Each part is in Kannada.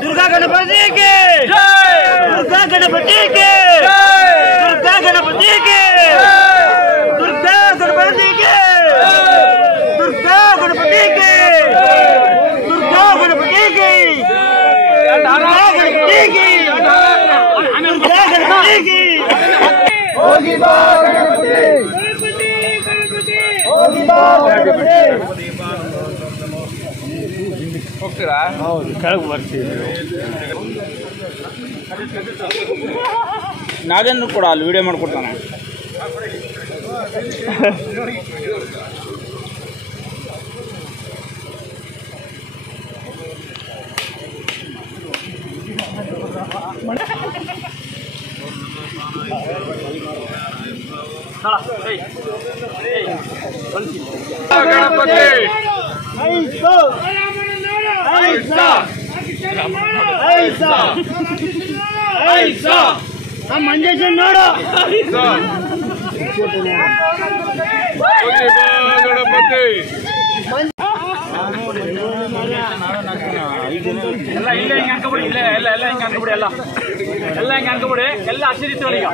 दुर्गा गणपति के दुर्गा गणपति के दुर्गा गणपति के दुर्गा गणपति के दुर्गा गणपति के दुर्गा गणपति की दुर्गा गणपति की दुर्गा गणपति की होगी बा गणपति होगी बा गणपति ಹೋಗ್ತೀರಾ? ಹೌದು, ಕೆಳಗೆ ಬರ್ತೀವಿ. ನಾವೇನು ಕೂಡ ಅಲ್ಲಿ ವಿಡಿಯೋ ಮಾಡಿಕೊಡ್ತಾನೆ. ಮಂಜೇಶ ನೋಡು ಎಲ್ಲ ಇಲ್ಲೇ ಹಿಂಗೆ ಅನ್ಕೊಬಿಡಿ. ಎಲ್ಲ ಹಿಂಗೆ ಅನ್ಕೊಬಿಡಿ. ಎಲ್ಲ ಹಿಂಗೆ ಅನ್ಕೊಬಿಡಿ. ಎಲ್ಲ ಹಸಿರಿತ್ತವಲ್ಲ ಈಗ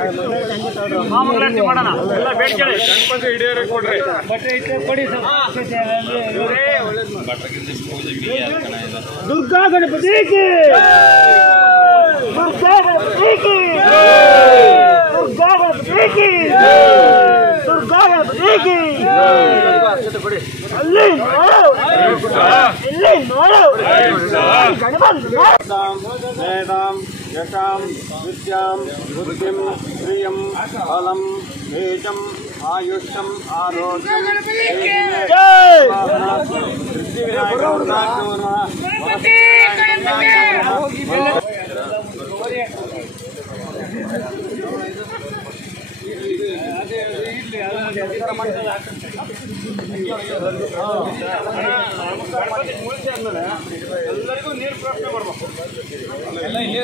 ಮಾಮೂಲಾರತಿ ಮಾಡೋಣ. ಎಲ್ಲ ಬೇಡ್ಕೊಳ್ಳಿ. ಗಣಪತಿ ಹಿಡಿಯೋರೆ ಕೊಡ್ರಿ. ಬಟ್ಟೆ ಇಟ್ಟು ಕೊಡಿ. ದುರ್ಗಾ ಗಣಪತಿ की दुर्गा गणपति की दुर्गा गणपति की दुर्गा गणपति की ಅಲ್ಲಿ ನೋಡು ಇಲ್ಲಿ ನೋಡು ಗಣಪತಿ ವೇದಾಂ ಯಶಾಂ ವಿದ್ಯಾಂ ಬುದ್ಧಿಂ ಶ್ರಿಯಂ ಫಲಂ ತೇಜಂ ಆಯುಷ್ಯಂ ಆರೋಗ್ಯಂ ಎಲ್ಲರಿಗೂ ನೀರು ಪ್ರಶ್ನೆ ಮಾಡ್ಬೇಕು. ಎಲ್ಲ ಇಲ್ಲೇ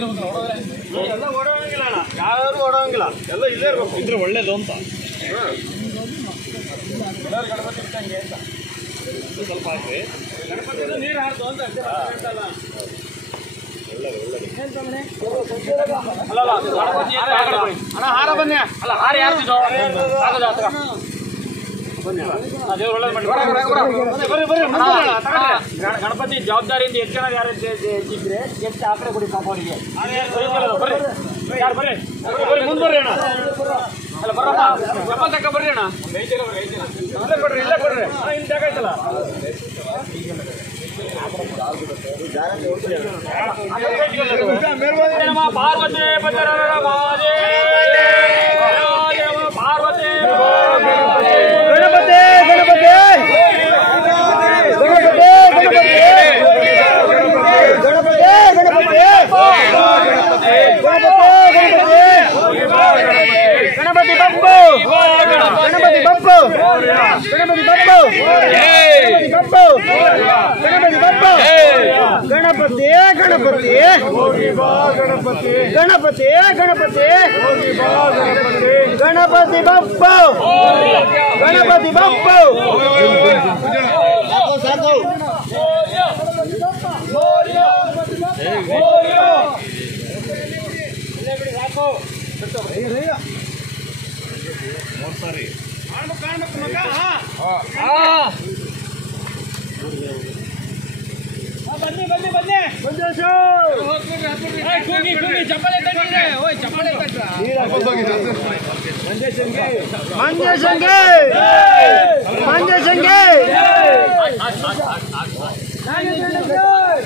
ಎಲ್ಲ ಓಡೋಂಗಿಲ್ಲ, ಯಾರು ಓಡೋಂಗಿಲ್ಲ, ಎಲ್ಲ ಇಲ್ಲೇ ಇರ್ಬೇಕು. ಇದ್ರೆ ಒಳ್ಳೇದು ಅಂತ ಎಲ್ಲರೂ ಗಣಪತಿ ಇಟ್ಟಂಗೆ ಅಂತ ಸ್ವಲ್ಪ ಹಾಕಿ. ಗಣಪತಿ ನೀರು ಹಾರ್ದು ಅಂತ ಅಲ್ಲ ಅಣ್ಣ ಹಾರ ಬನ್ನಿ. ಅಲ್ಲ ಹಾರ ಯಾರ್ದಿದ್ದು ಗಣಪತಿ ಜವಾಬ್ದಾರಿಯಿಂದ ಎಷ್ಟು ಜನ ಯಾರು ಇದ್ರೆ ಎಷ್ಟು ಆ ಕಡೆ ಕೊಡಿ ಪಾಪ ಅವರಿಗೆ. ಯಾರು ಬರ್ರಿ ಮುಂದೆ ಬರ್ರಿ ಅಣ್ಣ. ಅಲ್ಲ ಬರಪ್ಪ ಚಪ್ಪಲ್ ತಕ್ಕ ಬರ್ರಿ ಅಣ್ಣ. ಇಲ್ಲೇ ಕೊಡ್ರಿ ಇಲ್ಲೇ ಕೊಡ್ರಿ. ಇನ್ನು ಜಾಗಾಯ್ತಲ್ಲ ಪಾರ್ವತಿ ಪಾರ್ವತಿ गणपति बप्पू गणपति बप्पू गणपति बप्पू गणपति बप्पू गणपति बप्पू गणपति गणपति गणपति गणपति गणपति बप्पू गणपति बप्पू ಬನ್ನಿ ಬನ್ನಿ ಬನ್ನಿ ಮಂಜೇಶಂಗೆ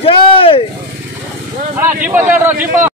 ಜೈ.